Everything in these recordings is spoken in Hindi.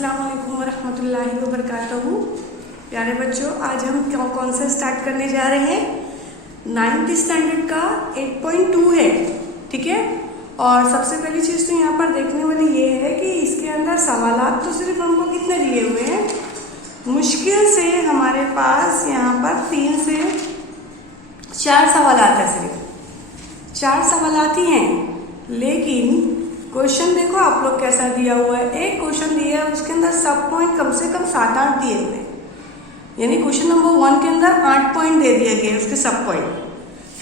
अस्सलाम वालेकुम वरहमतुल्लाहि वबरकातुहू। प्यारे बच्चों, आज हम कौन सा स्टार्ट करने जा रहे हैं? 9th स्टैंडर्ड का 8.2 है, ठीक है। और सबसे पहली चीज़ तो यहाँ पर देखने वाली ये है कि इसके अंदर सवालात तो सिर्फ हमको कितने दिए हुए हैं, मुश्किल से हमारे पास यहाँ पर 3 से 4 सवालात है, सिर्फ 4 सवालात ही हैं। लेकिन क्वेश्चन देखो आप लोग कैसा दिया हुआ है। एक क्वेश्चन दिया है, उसके अंदर सब पॉइंट कम से कम 7-8 दिए हुए हैं, यानी क्वेश्चन नंबर 1 के अंदर 8 पॉइंट दे दिए गए उसके सब पॉइंट।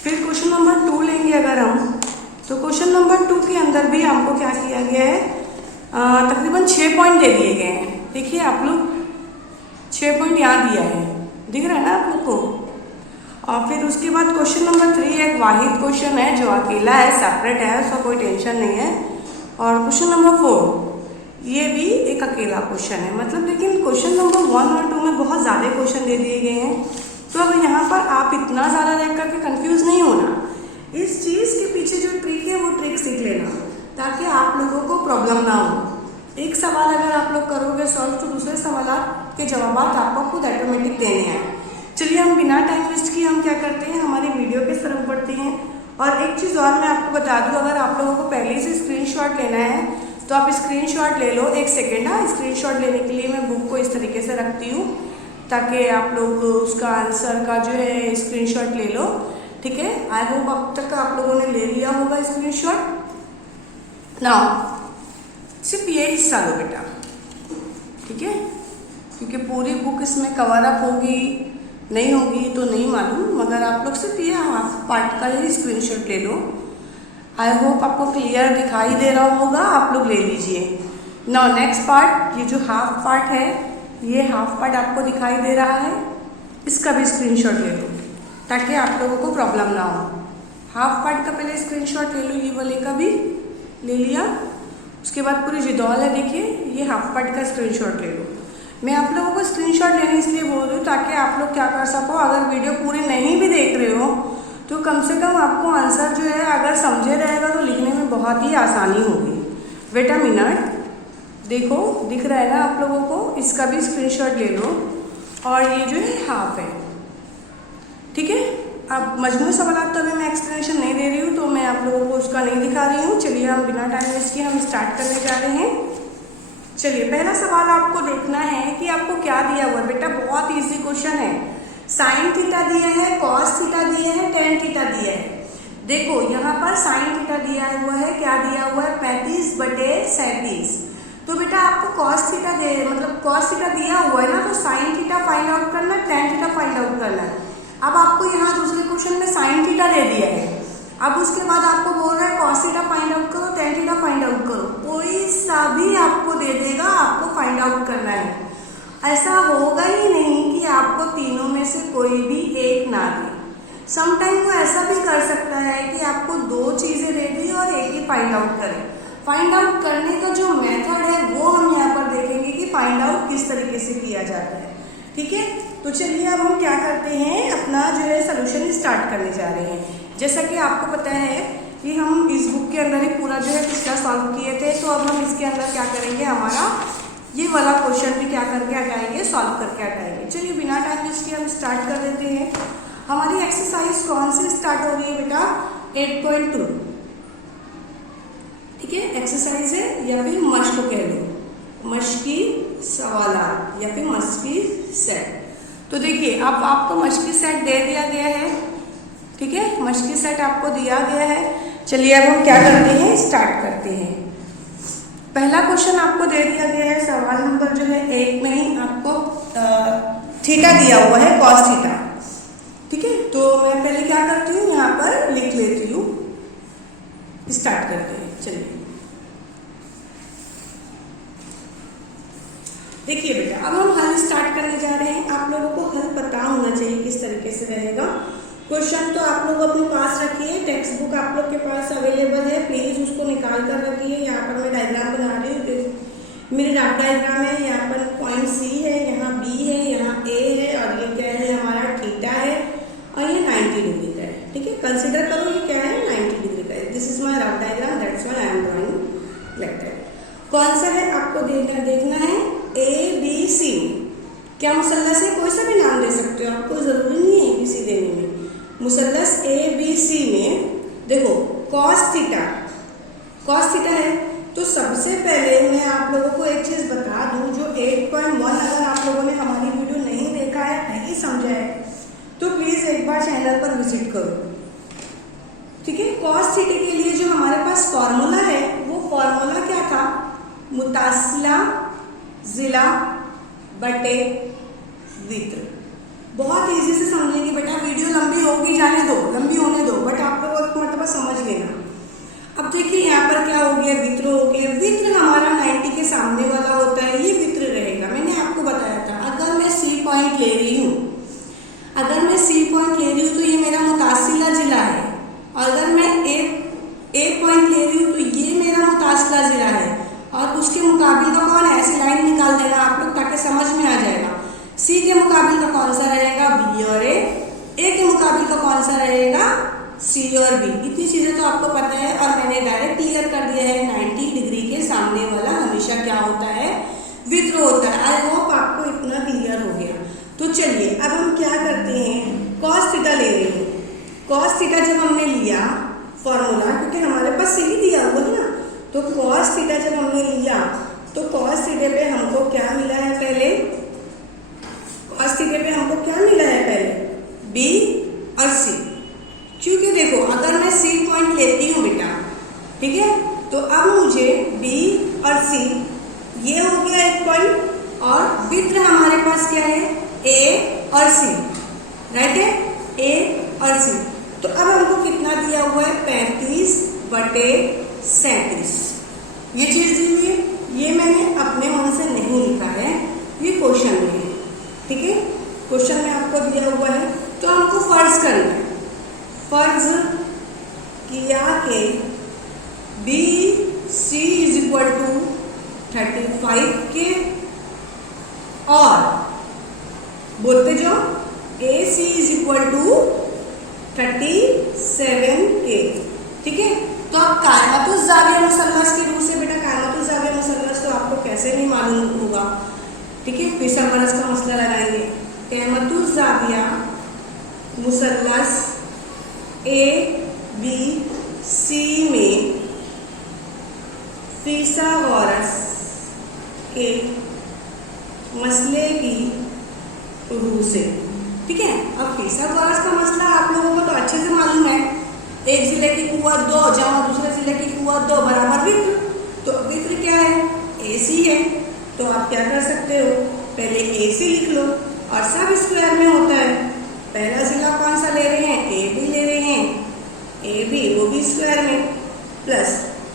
फिर क्वेश्चन नंबर 2 लेंगे अगर हम, तो क्वेश्चन नंबर 2 के अंदर भी हमको क्या किया गया है, तकरीबन 6 पॉइंट दे दिए गए हैं। देखिए आप लोग 6 पॉइंट यहाँ दिया है, दिख रहा है ना आप लोग को। और फिर उसके बाद क्वेश्चन नंबर 3 एक वाहिद क्वेश्चन है जो अकेला है, सेपरेट है, उसका कोई टेंशन नहीं है। और क्वेश्चन नंबर 4 ये भी एक अकेला क्वेश्चन है, मतलब। लेकिन क्वेश्चन नंबर 1 और 2 में बहुत ज़्यादा क्वेश्चन दे दिए गए हैं, तो अब यहाँ पर आप इतना ज़्यादा देख करके कंफ्यूज नहीं होना। इस चीज़ के पीछे जो ट्रिक है वो ट्रिक सीख लेना, ताकि आप लोगों को प्रॉब्लम ना हो। एक सवाल अगर आप लोग करोगे सॉल्व, तो दूसरे सवाल के जवाब आपको खुद ऑटोमेटिक देने हैं। चलिए हम बिना टाइम वेस्ट किए हम क्या करते हैं, हमारी वीडियो की तरफ बढ़ते हैं। और एक चीज़ और मैं आपको बता दूं, अगर आप लोगों को पहले से स्क्रीनशॉट लेना है तो आप स्क्रीनशॉट ले लो। 1 सेकेंड, हाँ। स्क्रीनशॉट लेने के लिए मैं बुक को इस तरीके से रखती हूँ ताकि आप लोग उसका आंसर का जो है स्क्रीनशॉट ले लो, ठीक है। आई होप अब तक आप लोगों ने ले लिया होगा स्क्रीनशॉट। नाउ सिर्फ ये हिस्सा लो बेटा, ठीक है, क्योंकि पूरी बुक इसमें कवर अप होगी नहीं होगी तो नहीं मालूम, मगर आप लोग सिर्फ ये हाफ पार्ट का ही स्क्रीनशॉट ले लो। आई होप आपको क्लियर दिखाई दे रहा होगा, आप लोग ले लीजिए। नाउ नेक्स्ट पार्ट, ये जो हाफ पार्ट है, ये हाफ पार्ट आपको दिखाई दे रहा है, इसका भी स्क्रीनशॉट ले लो ताकि आप लोगों को प्रॉब्लम ना हो। हाफ पार्ट का पहले स्क्रीनशॉट ले लो, ये वाले का भी ले लिया। उसके बाद पूरी जिदौल है, देखिए, ये हाफ पार्ट का स्क्रीनशॉट ले लो। मैं आप लोगों को स्क्रीनशॉट लेने इसलिए बोल रही हूँ ताकि आप लोग क्या कर सको, अगर वीडियो पूरी नहीं भी देख रहे हो तो कम से कम आपको आंसर जो है अगर समझे रहेगा तो लिखने में बहुत ही आसानी होगी। वेट अ मिनट, देखो दिख रहा है ना आप लोगों को, इसका भी स्क्रीनशॉट ले लो। और ये जो है हाफ है, ठीक है। अब मजमूई सवाल तो अभी मैं एक्सप्लेनेशन नहीं दे रही हूँ, तो मैं आप लोगों को उसका नहीं दिखा रही हूँ। चलिए हम बिना टाइम वेस्ट किए हम स्टार्ट करने जा रहे हैं। चलिए पहला सवाल आपको देखना है कि आपको क्या दिया हुआ है बेटा। बहुत इजी क्वेश्चन है। साइन थीटा दिया है, कॉस थीटा दिया है, टेन थीटा दिया है। देखो यहाँ पर साइन थीटा दिया हुआ है, क्या दिया हुआ है, 35/37। तो बेटा आपको कॉस थीटा मतलब कॉस थीटा दिया हुआ है ना, तो साइन थीटा फाइंड आउट करना, टेन थीटा फाइंड आउट करना है। अब आपको यहाँ दूसरे क्वेश्चन में साइन थीटा दे दिया है, अब उसके बाद आपको बोल रहा है कॉस थीटा फाइंड आउट करो, टेन थीटा फाइंड आउट करो। कोई सा भी आपको दे देगा, आपको फाइंड आउट करना है। ऐसा होगा ही नहीं कि आपको तीनों में से कोई भी एक ना दे। समटाइम वो ऐसा भी कर सकता है कि आपको 2 चीजें दे दी और एक ही फाइंड आउट करे। फाइंड आउट करने का जो मेथड है वो हम यहाँ पर देखेंगे कि फाइंड आउट किस तरीके से किया जाता है, ठीक है। तो चलिए अब हम क्या करते हैं, अपना जो है सोल्यूशन स्टार्ट करने जा रहे हैं। जैसा कि आपको पता है कि हम इस बुक के अंदर ही पूरा जो है पिछला सॉल्व किए थे, तो अब हम इसके अंदर क्या करेंगे, हमारा ये वाला क्वेश्चन भी क्या करके आ जाएंगे, सॉल्व करके आ जाएंगे। चलिए बिना टाइम वेस्ट किए हम स्टार्ट कर देते हैं। हमारी एक्सरसाइज कौन सी स्टार्ट हो रही है बेटा, 8.2, ठीक है। एक्सरसाइज है या फिर मश्क कह लो, मश्की सवालात या फिर मश्की सेट। तो देखिए अब आपको मश्की सेट दे दिया गया है, ठीक है, मश्की सेट आपको दिया गया है। चलिए अब हम क्या करते हैं, स्टार्ट करते हैं। पहला क्वेश्चन आपको दे दिया गया है, सवाल नंबर जो है 1 में ही आपको थीटा दिया हुआ है, कॉस थीटा, ठीक है। तो मैं पहले क्या करती हूँ, यहाँ पर लिख लेती हूँ, स्टार्ट करते हैं। चलिए देखिए बेटा, अब हम हल स्टार्ट करने जा रहे हैं। आप लोगों को हल पता होना चाहिए किस तरीके से रहेगा। क्वेश्चन तो आप लोग अपने पास रखिए, टेक्स्ट बुक आप लोग के पास अवेलेबल है, प्लीज उसको निकाल कर रखिए। यहाँ पर मैं डायग्राम बना रही हूँ, मेरी डार्क डायग्राम है। यहाँ पर पॉइंट सी है, यहाँ बी है, यहाँ ए है, और ये क्या है, हमारा थीटा है, और ये 90 डिग्री का है, ठीक है। कंसिडर करो ये क्या है, 90 डिग्री का है। This is my rough diagram, that's why I am drawing like that. कौन सा है आपको देखना है, क्या मुसल्लस है? कोई सा भी नाम दे सकते हो, आपको ज़रूरी नहीं है ABC देने में। मुसल्लस ABC में देखो कॉस थीटा है। तो सबसे पहले मैं आप लोगों को एक चीज़ बता दूं, जो 8.1 अगर आप लोगों ने हमारी वीडियो नहीं देखा है, नहीं समझा है, तो प्लीज़ एक बार चैनल पर विजिट करो, ठीक है। कॉस थीटा के लिए जो हमारे पास फॉर्मूला है, वो फॉर्मूला क्या था? मुतासिला जिला बटे वित्र। बहुत इजी से समझेंगे बेटा, वीडियो लंबी होगी, लंबी होने दो, बट आप लोग एक मरतबा समझ लेना। अब देखिए यहाँ पर क्या हो गया, वित्र हो गया। वित्र हमारा 90 के सामने वाला होता है, ये वित्र रहेगा। मैंने आपको बताया था, अगर मैं C पॉइंट ले रही हूँ तो ये मेरा मुतासिला जिला है। अगर मैं A पॉइंट ले रही हूँ तो ये मेरा मुतासिला जिला है, और उसके मुकाबिल का कौन है? ऐसी लाइन निकाल देना आप लोग, ताकि समझ में आ जाएगा। C के मुकाबिल का कौन सा रहेगा? B और A के मुकाबिल का कौन सा रहेगा? C और B। इतनी चीज़ें तो आपको पता है, और मैंने डायरेक्ट क्लियर कर दिया है। 90 डिग्री के सामने वाला हमेशा क्या होता है? वित्र होता है। आई होप आपको इतना क्लियर हो गया। तो चलिए अब हम क्या करते हैं, कॉस थीटा ले रहे हैं। कॉस थीटा जब हमने लिया फॉर्मूला, क्योंकि हमारे पास C दिया हुआ है ना, तो कॉस थीटा जब हमने लिया तो कॉस थीटा पे हमको क्या मिला है? पहले कॉस थीटा पे हमको क्या मिला है? पहले B और C। क्योंकि देखो अगर मैं C पॉइंट लेती हूँ बेटा, ठीक है, तो अब मुझे B और C ये हो गया एक पॉइंट, और वित्र हमारे पास क्या है? A और C, राइट है, A और C। तो अब हमको कितना दिया हुआ है? 35 बटे 37। ये चीज़ दी हुई है, ये मैंने अपने मन से नहीं लिखा है, ये क्वेश्चन में है, ठीक है। क्वेश्चन में आपको दिया हुआ है, तो हमको फर्ज करना है। फर्ज किया कि BC = 35K, और बोलते जाओ AC = 37K, ठीक है। तो अब कायमतुज़ ज़ाविया मुसल्लस के रूप से बेटा, कायमतुज़ ज़ाविया मुसल्लस तो आपको कैसे नहीं मालूम होगा, ठीक है। फिर बरस का मसला लगाएंगे। कायमतुज़ ज़ाविया मुसल्लस ABC में फिसागोरस के मसले की रूह से, ठीक है। अब फिसागोरस का मसला आप लोगों को तो अच्छे से मालूम है, एक जिले की कुव्वत 2 जमा दूसरे जिले की कुव्वत 2 बराबर वित्र। तो वित्र क्या है? AC है। तो आप क्या कर सकते हो, पहले AC लिख लो, और सब स्क्वायर में होता है। पहला जिला कौन सा ले रहे हैं? AB ले रहे हैं, AB वो भी स्क्वायर में, प्लस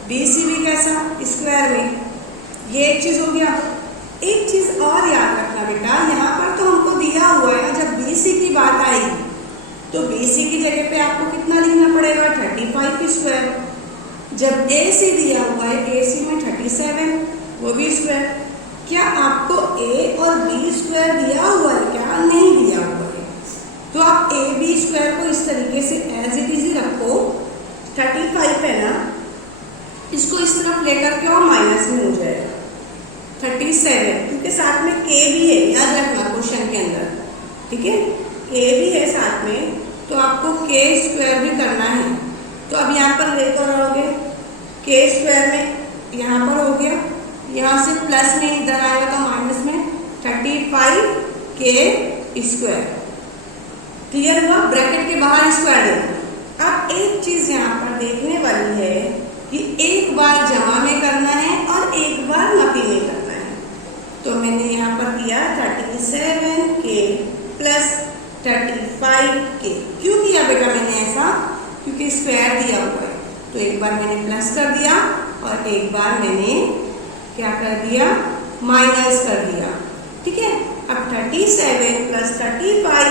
BC भी कैसा? स्क्वायर में। ये एक चीज हो गया। एक चीज और याद रखना बेटा, यहाँ पर तो हमको दिया हुआ है, जब BC की बात आएगी तो BC की जगह पे आपको कितना लिखना पड़ेगा? 35 स्क्वायर। जब AC दिया हुआ है, AC में 37, वो भी स्क्वायर। क्या आपको A और B स्क्वायर दिया हुआ है? क्या नहीं दिया हुआ है? तो आप AB स्क्वायर को इस तरीके से एज इट इज रखो। 35 है ना, इसको इस तरफ लेकर के और माइनस में हो जाएगा 37, क्योंकि साथ में K भी है, याद रखना क्वेश्चन के अंदर, ठीक है। K भी है साथ में, तो आपको K स्क्वायर भी करना है। तो अब यहाँ पर लेकर आओगे, K स्क्वायर में यहाँ पर हो गया, यहाँ से प्लस में इधर आएगा तो माइनस में 35K स्क्वायर। क्लियर हुआ? ब्रैकेट के बाहर स्क्वायर देना। अब एक चीज यहाँ पर देखने वाली है कि एक बार जमा में करना है और एक बार नफी में करना है। तो मैंने यहाँ पर किया 37K प्लस 35K। क्यों किया बेटा मैंने ऐसा? क्योंकि स्क्वायर दिया हुआ है, तो एक बार मैंने प्लस कर दिया और एक बार मैंने क्या कर दिया? माइनस कर दिया, ठीक है। अब 37 प्लस 35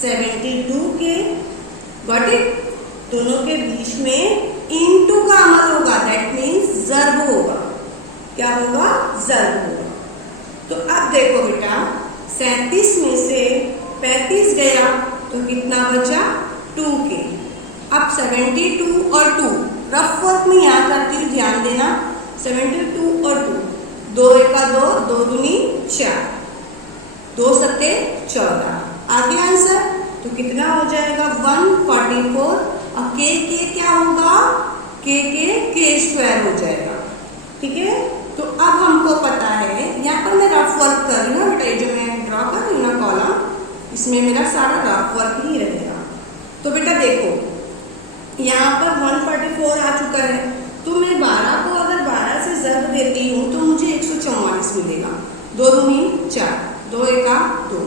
72K, गॉट इट। दोनों के बीच में इनटू का अमल होगा, दैट मीन्स ज़र्ब होगा। क्या होगा? ज़र्ब होगा। तो अब देखो बेटा, 37 में से 35 गया तो कितना बचा? 2K। अब 72 और 2 रफ वर्क में यहाँ करती हूँ, ध्यान देना। 72 और 2, 2 एका 2, 2 दूनी 4, 2 सत्ते 14। आगे आंसर तो कितना हो जाएगा 144 और के क्या होगा के स्क्वायर हो जाएगा। ठीक है, तो अब हमको पता है, यहाँ पर मैं रफ वर्क कर रही हूँ बेटा, जो मैं ड्रॉ कर रही हूँ ना कॉलम, इसमें मेरा सारा रफ वर्क ही रहेगा। तो बेटा देखो यहाँ पर 144 आ चुका है, तो मैं 12 को अगर 12 से ज़र्ब देती हूँ तो मुझे 144 मिलेगा। 2 दूनी 4, 2 एका 2,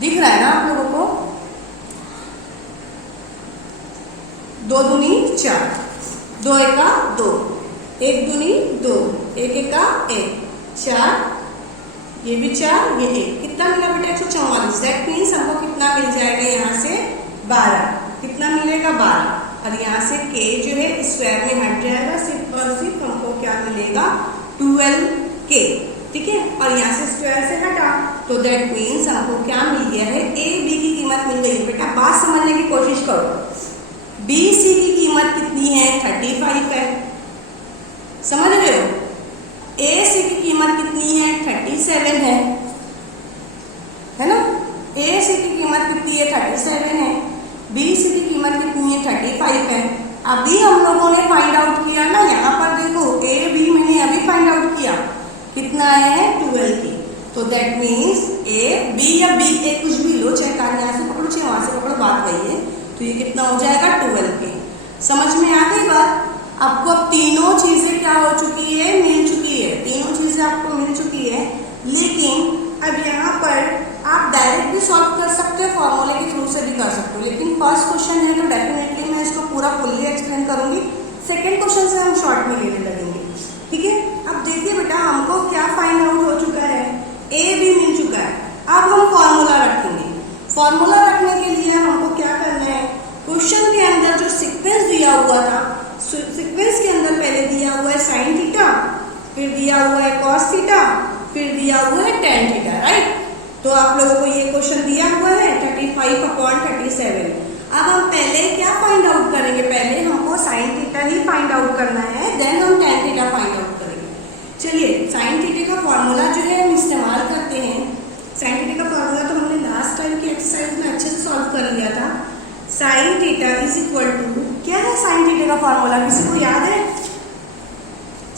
दिख रहा है ना आप लोगों को? 2 दूनी 4, 2 एका 2, 1 दूनी 2, 1 एका 1, 4, ये भी 4, ये 1, कितना मिला बेटा 144। दैट मीन्स हमको कितना मिल जाएगा यहाँ से 12, कितना मिलेगा 12, और यहाँ से के जो है स्क्वायर में हट जाएगा, सिर्फ और सिर्फ हमको क्या मिलेगा 12k। ठीक है, और यहाँ से स्क्वायर से हटा तो दैट मीन्स हमको क्या मिल गया है ए बी की कीमत मिल गई। बेटा बात समझने की कोशिश करो, बी सी की कीमत कितनी है 35 है, समझ रहे हो? ए सी की कीमत कितनी है 37 है ना? ए सी की कीमत कितनी है 37 है, बी सी की कीमत कितनी है 35 है। अभी हम लोगों ने फाइंड आउट किया ना, यहाँ पर देखो ए बी मैंने अभी फाइंड आउट किया, कितना है 12 की। तो दैट मीन्स ए बी या बी ए कुछ भी लो, चाहे कार यहाँ से पकड़ो चाहे वहाँ से पकड़ो, बात वही है। तो ये कितना हो जाएगा 12 के। समझ में आ गई बात? आपको अब तीनों चीजें क्या हो चुकी है, मिल चुकी है, तीनों चीजें आपको मिल चुकी है। लेकिन अब यहाँ पर आप डायरेक्ट भी सॉल्व कर सकते हो, फॉर्मूले के थ्रू से भी कर सकते हो, लेकिन फर्स्ट क्वेश्चन है तो डेफिनेटली मैं इसको पूरा फुल्ली एक्सप्लेन करूंगी। सेकेंड क्वेश्चन से हम शॉर्ट में लेने लगेंगे। ठीक है, अब देखिए बेटा हमको क्या फाइंड आउट हो चुका है, ए बी मिल चुका है। अब हम फॉर्मूला रखेंगे। फॉर्मूला रखने के लिए हमको क्या करना है, क्वेश्चन के अंदर जो सीक्वेंस दिया हुआ था, सीक्वेंस के अंदर पहले दिया हुआ है साइन थीटा, फिर दिया हुआ है कॉस थीटा, फिर दिया हुआ है टेन थीटा, राइट? तो आप लोगों को ये क्वेश्चन दिया हुआ है 35/37। अब हम पहले क्या फाइंड आउट करेंगे, पहले हमको साइन थीटा ही फाइंड आउट करना है, देन हम टेन थीटा फाइंड आउट करेंगे। चलिए साइन थीटा का फॉर्मूला जो है हम इस्तेमाल करते हैं। साइन थीटा का फॉर्मूला तो हमने लास्ट टाइम की एक्सरसाइज में अच्छे से सॉल्व कर लिया था। Sine theta is equal to, क्या है साइन थीटा का फॉर्मूला, किसी को याद है?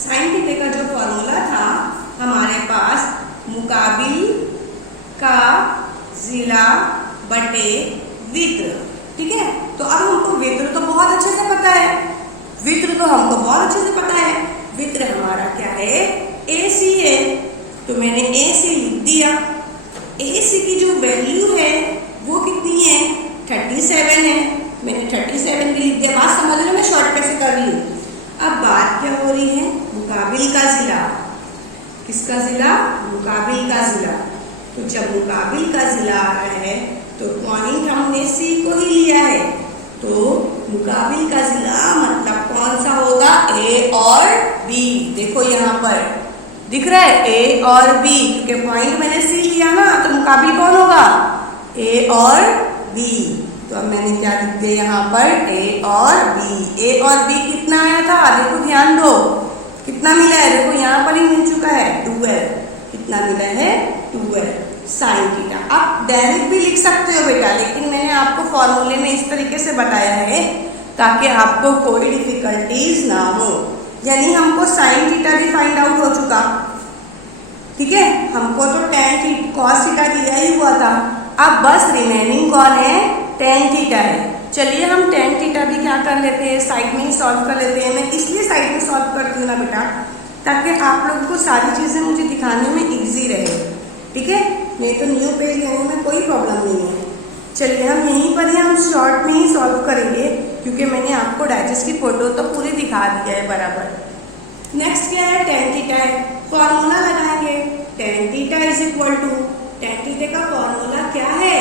साइन थीटा का जो फॉर्मूला था हमारे पास, मुकाबिल का जिला बटे वित्र। ठीक है, तो अब हमको वित्र तो बहुत अच्छे से पता है, वित्र तो हमको बहुत अच्छे से पता है। वित्र हमारा क्या है, AC है, तो मैंने AC लिख दिया। AC की जो वैल्यू है वो कितनी है 37 है, मैंने 37 भी लिख दिया। बात समझ रहे हो, मैं शॉर्ट कैसे कर रही हूँ। अब बात क्या हो रही है, मुकाबिल का जिला, किसका जिला, मुकाबिल का जिला। तो जब मुकाबिल का जिला आ रहा है तो पॉइंट हमने C को ही लिया है, तो मुकाबिल का जिला मतलब कौन सा होगा, A और B। देखो यहाँ पर दिख रहा है A और B, क्योंकि पॉइंट मैंने C लिया ना, तो मुकाबिल कौन होगा, A और B। तो अब मैंने क्या लिख दिया यहाँ पर, A और B। A और B कितना आया था, देखो ध्यान दो, कितना मिला है, देखो यहाँ पर ही मिल चुका है 12। कितना मिला है 12 साइन थीटा। आप डायरेक्ट भी लिख सकते हो बेटा, लेकिन मैंने आपको फॉर्मूले में इस तरीके से बताया है ताकि आपको कोई डिफिकल्टीज ना हो। यानी हमको साइन थीटा भी फाइंड आउट हो चुका, ठीक है, हमको तो टेन कॉस थीटा दिया ही हुआ था। अब बस रिमेनिंग कौन है, टेन थीटा है। चलिए हम टेन थीटा भी क्या कर लेते हैं, साइड में ही सॉल्व कर लेते हैं। मैं इसलिए साइड में सॉल्व करती हूँ ना बेटा, ताकि आप लोगों को सारी चीज़ें मुझे दिखाने में इजी रहे। ठीक है, नहीं तो न्यू पेज लेने में कोई प्रॉब्लम नहीं है। चलिए हम यहीं पर ही हम शॉर्ट में ही सॉल्व करेंगे, क्योंकि मैंने आपको डाइजेस्ट की फोटो तो पूरी दिखा दिया है बराबर। नेक्स्ट क्या है, टेन थीटा है, फॉर्मूला लगाएंगे। Tan theta is equal to, tan theta का फॉर्मूला क्या है,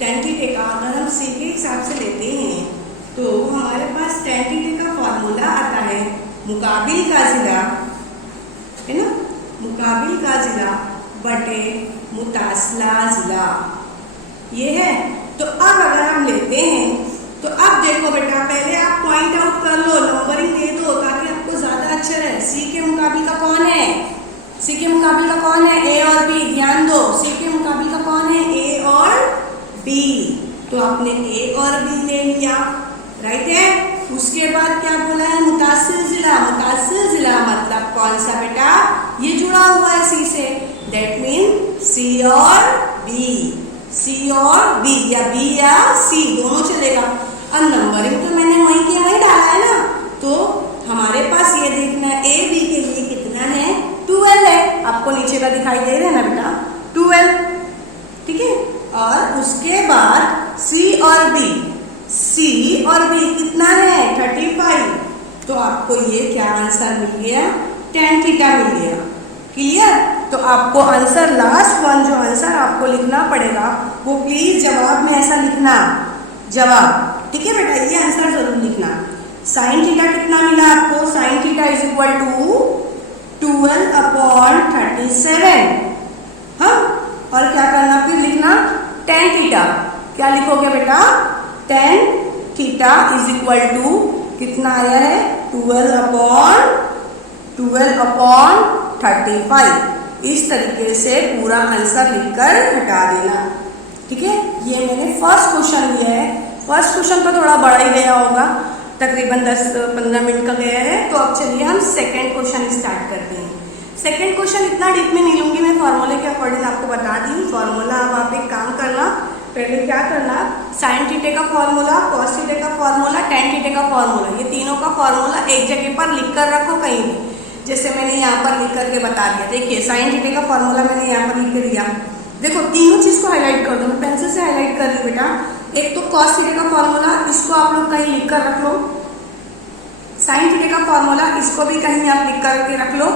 टेन थीटा का अगर हम C के हिसाब से लेते हैं तो हमारे पास टेन थीटा का फॉर्मूला आता है मुकाबिल का जिला, है ना, मुकाबिल का जिला बटे मुतासला जिला, ये है। तो अब अगर हम लेते हैं तो अब देखो बेटा, पहले आप पॉइंट आउट कर लो, नंबरिंग दे दो ताकि आपको ज्यादा अच्छा रहे। C के मुकाबिल का कौन है, सी के मुकाबले का कौन है? ए और बी। ध्यान दो, सी के मुकाबले का कौन है? ए और बी। तो आपने ए और बी ले लिया, राइट है। उसके बाद क्या बोला है? मुतासिर जिला। मुतासिर जिला मतलब कौन सा बेटा? ये जुड़ा हुआ है सी से, दैट मीन सी और बी। सी और बी या बी या सी दोनों चलेगा। अब नंबरिंग तो मैंने वहीं के वहीं डाला है ना, तो हमारे पास ये देखना है ए बी के लिए कितना है? 12 है। आपको नीचे का दिखाई दे रहा है ना बेटा? 12, ठीक है। और उसके बाद सी और बी, सी और बी कितना है? 35। तो आपको ये क्या आंसर मिल गया? tan थीटा मिल गया। क्लियर? तो आपको आंसर लास्ट वन जो आंसर आपको लिखना पड़ेगा वो प्लीज जवाब में ऐसा लिखना, जवाब, ठीक है बेटा? ये आंसर जरूर लिखना। साइन थीटा कितना मिला आपको? Sine theta is equal to 12/37। हाँ, और क्या करना फिर? लिखना tan थीटा। क्या लिखोगे बेटा? tan theta is equal to कितना आया है? 12/35। इस तरीके से पूरा आंसर लिखकर हटा देना, ठीक है। ये मैंने फर्स्ट क्वेश्चन लिया है। फर्स्ट क्वेश्चन तो थोड़ा बड़ा ही गया होगा, तकरीबन 10-15 मिनट का गया है। तो अब चलिए हम सेकेंड क्वेश्चन स्टार्ट करते हैं। सेकेंड क्वेश्चन इतना डीप में नहीं लूंगी मैं, फॉर्मूले के अकॉर्डिंग आपको बता दी फॉर्मूला। अब आप एक काम करना, पहले क्या करना? साइन थीटे का फॉर्मूला, कॉस थीटे का फॉर्मूला, tan थीटे का फॉर्मूला, ये तीनों का फॉर्मूला एक जगह पर लिख कर रखो कहीं भी, जैसे मैंने यहाँ पर लिख करके बता दिया। देखिए साइन थीटे का फॉर्मूला मैंने यहाँ पर लिख के दिया। देखो तीनों चीज को हाईलाइट कर दो, मैं पेंसिल से हाईलाइट कर रही बेटा। एक तो कॉस थीटे का फॉर्मूला, इसको आप लोग कहीं लिख कर रख लो। साइन थीटे का फॉर्मूला, इसको भी कहीं आप लिख कर रख लो।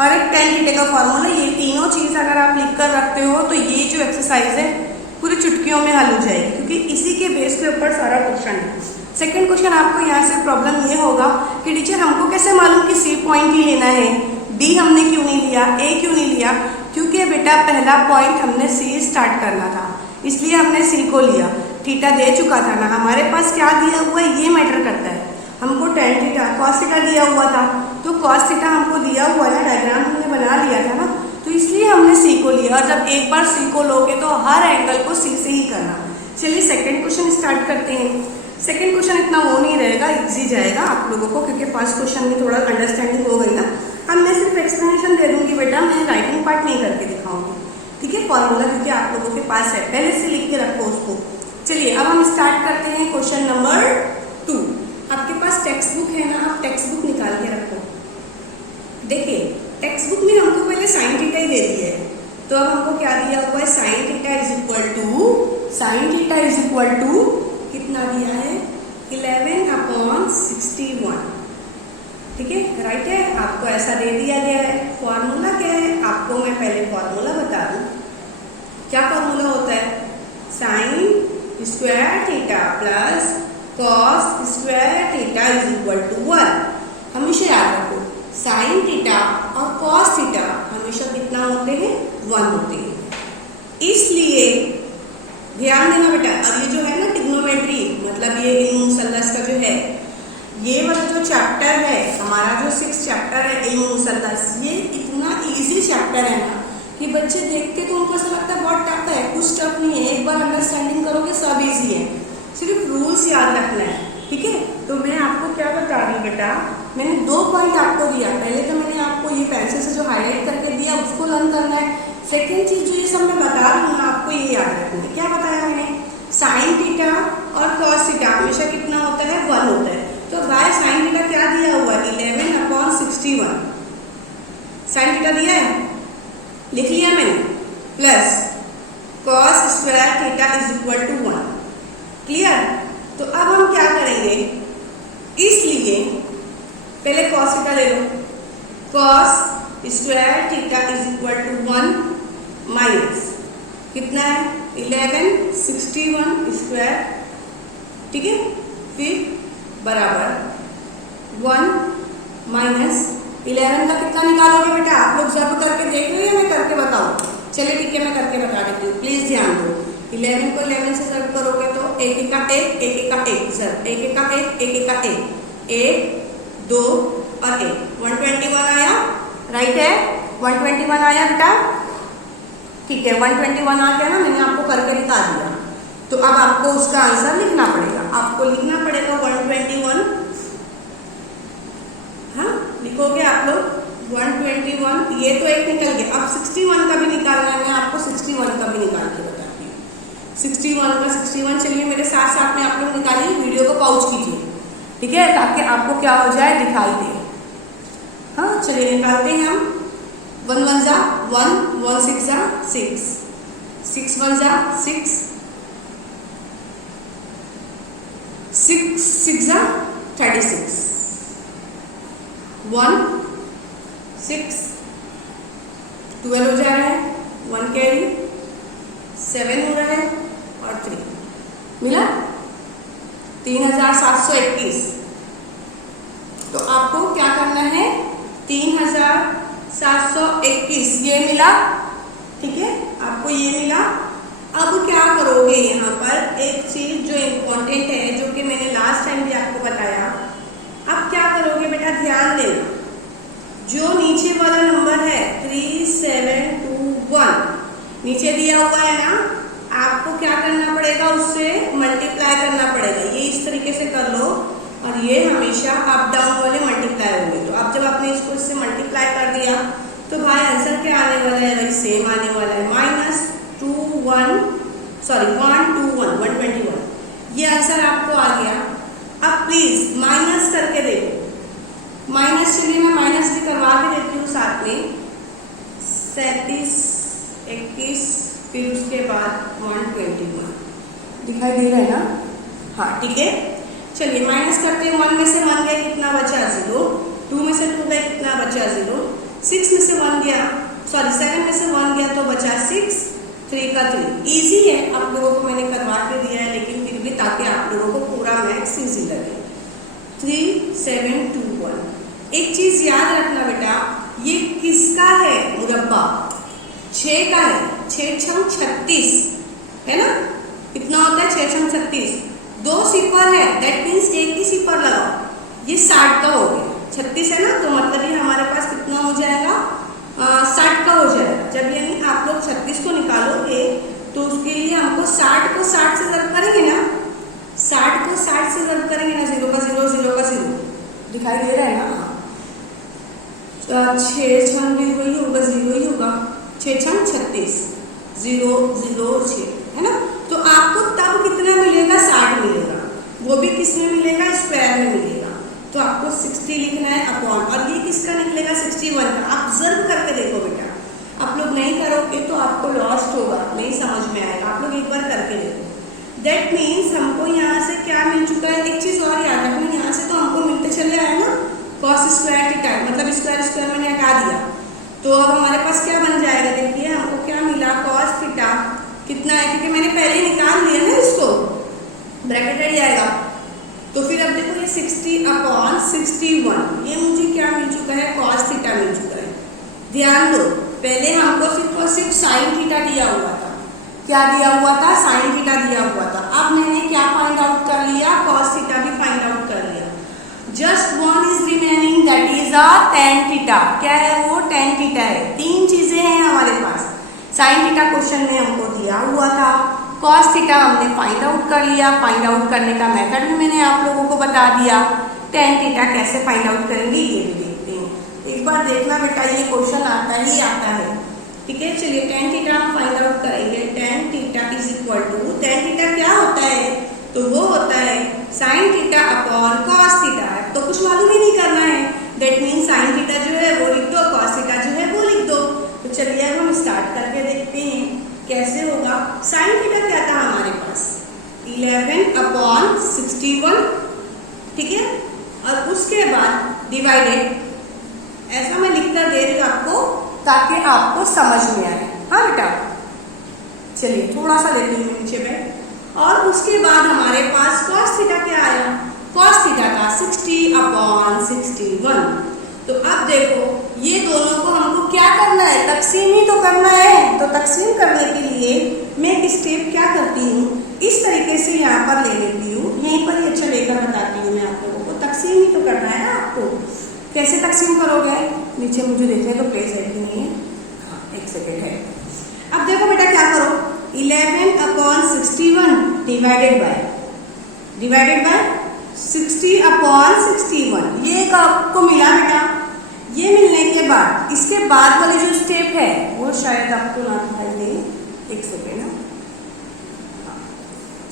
और एक tan थीटे का फॉर्मूला। ये तीनों चीज अगर आप लिख कर रखते हो तो ये जो एक्सरसाइज है पूरी चुटकियों में हल हो जाएगी, क्योंकि इसी के बेस के ऊपर सारा क्वेश्चन है। सेकंड क्वेश्चन आपको यहाँ से प्रॉब्लम ये होगा कि टीचर हमको कैसे मालूम कि सी पॉइंट ही लेना है, डी हमने क्यों नहीं लिया, ए क्यों नहीं लिया? क्योंकि बेटा पहला पॉइंट हमने सी स्टार्ट करना था, इसलिए हमने सी को लिया। थीटा दे चुका था ना हमारे पास, क्या दिया हुआ है ये मैटर करता है। हमको tan थीटा cos थीटा दिया हुआ था, तो cos थीटा हमको दिया हुआ ना, डायग्राम हमने बना लिया था ना, तो इसलिए हमने सी को लिया। और जब एक बार सी को लोगे तो हर एंगल को सी से ही करना। चलिए सेकंड क्वेश्चन स्टार्ट करते हैं। सेकंड क्वेश्चन इतना वो नहीं रहेगा, इजी जाएगा आप लोगों को, क्योंकि फर्स्ट क्वेश्चन में थोड़ा अंडरस्टैंडिंग हो गई ना। अब मैं सिर्फ एक्सप्लेनेशन दे दूंगी बेटा, मैं राइटिंग पार्ट नहीं करके दिखाऊंगी, ठीक है। फॉर्मूला क्योंकि आप लोगों के पास है, पहले से लिख के रखो उसको। चलिए अब हम स्टार्ट करते हैं क्वेश्चन नंबर 2। आपके पास टेक्स्ट बुक है ना, आप टेक्स्ट बुक निकाल के रखो। देखिए टेक्स्ट बुक में हमको पहले साइन थीटा ही दे दिया है, तो अब हमको क्या दिया हुआ है? Sine theta is equal to कितना दिया है? 11/61, ठीक है, राइट है। आपको ऐसा दे दिया गया है। फॉर्मूला क्या है? आपको मैं पहले फॉर्मूला बता दूं। क्या फॉर्मूला होता है? Sine square theta plus cos square theta is equal to 1। हमेशा याद रखो साइन थीटा और कॉस थीटा हमेशा कितना होते हैं? 1 होते हैं। इसलिए ध्यान देना बेटा, अब ये जो है ना ट्रिग्नोमेट्री, मतलब ये इल्म मुसल्लस का जो है, ये वाला जो चैप्टर है हमारा, जो 6 चैप्टर है इल्म मुसल्लस, ये इतना इजी चैप्टर है ना कि बच्चे देखते तो उनको ऐसा लगता है बहुत टफ है। कुछ टफ नहीं है, एक बार अंडरस्टैंडिंग करोगे सब इजी है, सिर्फ रूल्स याद रखना है, ठीक है। तो मैं आपको क्या बता रही बेटा, मैंने 2 पॉइंट आपको दिया। पहले तो मैंने आपको ये पेंसिल से जो हाईलाइट करके दिया उसको लर्न करना है। सेकेंड चीज जो ये सब मैं बता रही हूँ ना, आपको ये याद रखना है। क्या बताया मैंने? साइन थीटा और कॉस थीटा हमेशा कितना होता है? 1 होता है। तो बाय साइन थीटा क्या दिया हुआ है? 11/61 साइन थीटा दिया है, लिख लिया मैंने, plus cos square theta is equal to 1। Clear? तो अब हम क्या करेंगे? इसलिए पहले कॉस थीटा ले लो। Cos square theta is equal to 1 minus कितना है? 11/61 स्क्वायर, ठीक है, फिर बराबर 1 माइनस 11 का कितना निकालोगे बेटा? आप लोग जब करके देख रहे हैं, मैं करके बताऊँ? चलिए ठीक है, मैं करके बता देती हूँ, प्लीज ध्यान दो। 11 को 11 से जब करोगे तो 1 का 1, 1 का 1, जब 1 का 1, 1 का 1, 1, 2 और 1, 121 आया, राइट है। 121 आया बेटा, ठीक है 121 आ गया ना, मैंने आपको करके दिखा दिया। तो अब आपको उसका आंसर लिखना पड़ेगा, आपको लिखना पड़ेगा 121, हाँ लिखोगे आप लोग 121, ये तो एक निकल गया। अब 61 का भी निकालना है, मैं आपको 61 का भी निकाल के बताती हूँ। 61 का 61, चलिए मेरे साथ साथ में आप लोग निकालिए, वीडियो को पॉज कीजिए, ठीक है, ताकि आपको क्या हो जाए, दिखाई दे। हाँ चलिए निकालते हैं हम। 1 1 जा 1, 1 6 जा 6, 6 1 जा 6, 6 6 जा 36, 1 6 12 हो जा रहा है, 1 कैरी 7 हो रहा है और 3 मिला 3721। तो आपको क्या करना है, 3721 ये मिला, ठीक है, आपको ये मिला। अब क्या करोगे, यहाँ पर एक चीज जो इम्पोर्टेंट है, जो कि मैंने लास्ट टाइम भी आपको बताया। अब क्या करोगे बेटा, ध्यान देना, जो नीचे वाला नंबर है 3721 नीचे दिया हुआ है ना, आपको क्या करना पड़ेगा, उससे मल्टीप्लाई करना पड़ेगा। ये इस तरीके से कर लो और ये हमेशा अप डाउन वाले मल्टीप्लाई होंगे। तो अब जब आपने इसको इससे मल्टीप्लाई कर दिया तो भाई आंसर क्या आने वाला है, भाई सेम आने वाला है, -121 ये आंसर आपको आ गया। अब प्लीज माइनस करके देखो, माइनस, चलिए मैं माइनस भी करवा के देती हूँ साथ में। 37 21 फिर उसके बाद 121 दिखाई दे रहा है ना, हाँ ठीक है। चलिए माइनस करते हैं, 1 में से 1 गया कितना बचा 0, 2 में से 2 गया कितना बचा 0, 6 में से 1 गया, सॉरी 7 में से 1 गया तो बचा 6, 3 का 3। इजी है, आप लोगों को मैंने करवा के दिया है, लेकिन फिर भी ताकि आप लोगों को पूरा मैथ्स इजी लगे। 3721। एक चीज याद रखना बेटा, ये किसका है, मुरब्बा 6 का है, 6 छंग 36 है ना, कितना होता है 6 छंग 36, 2 सिफर है, दैट मीन्स एक ही सिफर लगाओ, ये 60 का हो गया, 36 है ना, तो मतलब ये हमारे पास कितना हो जाएगा, 60 का हो जाएगा। जब यानी आप लोग 36 को निकालोगे तो उसके लिए हमको 60 को 60 से ज़रूर करेंगे ना, 60 को 60 से ज़रूर करेंगे ना, 0 का 0 0 का 0 दिखाई दे रहा है ना, 6 छंग भी वही होगा, 0 ही होगा, 6 छंग 36, 0 0 6 है ना। तो आपको तब कितना मिलेगा, 60 मिलेगा, वो भी किस में मिलेगा, स्क्वायर में मिलेगा। तो आपको 60 लिखना है अपॉन, और ये किसका निकलेगा 61 का। आप ऑब्जर्व करके देखो बेटा, आप लोग नहीं करोगे तो आपको लॉस्ट होगा, नहीं समझ में आएगा, आप लोग एक बार करके देखो। दैट मीन्स हमको यहाँ से क्या मिल चुका है, एक चीज और याद रखना, यहाँ से तो हमको मिलते चले आए ना cos स्क्वायर थीटा, मतलब स्क्वायर स्क्वायर मैंने हटा दिया, तो अब हमारे पास क्या बन जाएगा, देखिए हमको क्या मिला, cos थीटा कितना है, क्योंकि मैंने पहले निकाल लिया ना इसको, ब्रैकेट रेडी आएगा। तो फिर अब देखो ये 60/61, ये मुझे क्या मिल चुका है, cos थीटा मिल चुका है। ध्यान दो, पहले हमको सिर्फ और सिर्फ साइन थीटा दिया हुआ था, क्या दिया हुआ था, साइन थीटा दिया हुआ था। अब मैंने क्या फाइंड आउट कर लिया, cos थीटा भी फाइंड आउट कर लिया। Just one is remaining, that is tan theta. क्या है वो, tan थीटा है। 3 चीजें हैं हमारे पास, साइन थीटा क्वेश्चन में हमको दिया हुआ था, cos थीटा हमने फाइंड आउट कर लिया, फाइंड आउट करने का मेथड भी मैंने आप लोगों को बता दिया, tan थीटा कैसे फाइंड आउट करेंगे ये भी देखते हैं। एक बार देखना बेटा, ये क्वेश्चन आता ही आता है, ठीक है। चलिए tan थीटा हम फाइंड आउट करेंगे। tan theta is equal to, tan theta क्या होता है, तो वो होता है sin theta upon cos theta. तो कुछ मालूम ही नहीं करना है, दैट मीन्स sin थीटा जो है वो लिख दो, cos थीटा जो है वो लिख दो। तो चलिए अब हम स्टार्ट करके देखते हैं कैसे होगा। sin थीटा क्या था हमारे पास, 11/61, ठीक है, और उसके बाद डिवाइडेड, ऐसा मैं लिखकर दे रही हूँ आपको ताकि आपको समझ में आए। हाँ बेटा, चलिए थोड़ा सा लेती हूँ नीचे पे, और उसके बाद हमारे पास cos थीटा क्या आया, cos थीटा का 60/61। तो अब देखो ये दोनों को हमको क्या करना है, तकसीम ही तो करना है। तो तकसीम करने के लिए मैं एक स्टेप क्या करती हूँ, इस तरीके से यहाँ पर ले लेती हूँ, यहीं पर ही अच्छा लेकर बताती हूँ मैं आप लोगों को। तकसीम ही तो करना है ना आपको, कैसे तकसीम करोगे? नीचे मुझे देखने तो प्लेस है कि नहीं है? हाँ, एक सेकेंड है। अब देखो बेटा क्या करो, 11/61 डिवाइडेड बाय 60/61। ये एक आपको मिला बेटा। ये मिलने के बाद इसके बाद वाली जो स्टेप है वो शायद आपको ना दिखाई दे, एक सेकेंड ना।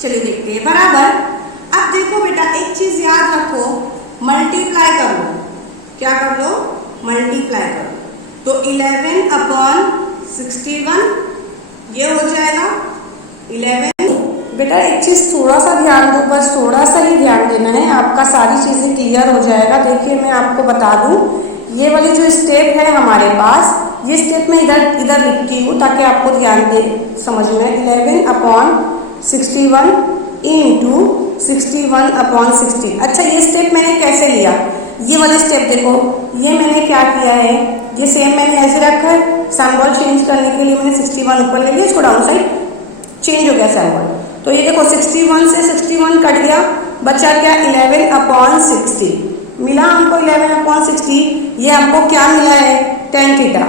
चलिए देखते हैं बराबर। अब देखो बेटा एक चीज याद रखो, मल्टीप्लाई कर लो। क्या कर लो? मल्टीप्लाई कर लो। तो 11/61 ये हो जाएगा 11। बेटा एक चीज थोड़ा सा ध्यान दो, बस थोड़ा सा ही ध्यान देना है, आपका सारी चीजें क्लियर हो जाएगा। देखिए मैं आपको बता दूं, ये वाली जो स्टेप है हमारे पास, ये स्टेप मैं इधर लिखती हूँ ताकि आपको ध्यान दे समझ में। 11/61 इंटू 61/60। अच्छा ये स्टेप मैंने कैसे लिया? ये वाली स्टेप देखो, ये मैंने क्या किया है, ये सेम मैंने ऐसे रखा है। सिंबल चेंज करने के लिए मैंने 61 ऊपर ले लिया, इसको डाउन साइड चेंज हो गया सिंबल। तो ये देखो 61 से 61 कट गया, बचा क्या? 11/60 मिला हमको। 11/60 ये हमको क्या मिला है? tan theta.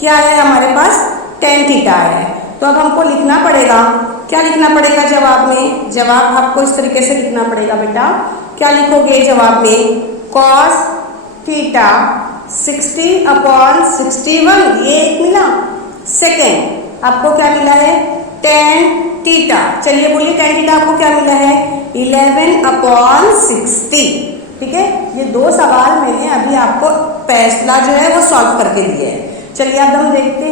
क्या है हमारे पास? tan थीटा है। तो अब हमको लिखना पड़ेगा, क्या लिखना पड़ेगा जवाब में? जवाब आपको इस तरीके से लिखना पड़ेगा बेटा। क्या लिखोगे जवाब में? cos थीटा 60/61, ये एक मिला। सेकेंड आपको क्या मिला है? tan theta. चलिए बोलिए tan थीटा आपको क्या मिला है? 11/60। ठीक है, ये दो सवाल मैंने अभी आपको पहला जो है वो सॉल्व करके दिए हैं। चलिए अब हम देखते हैं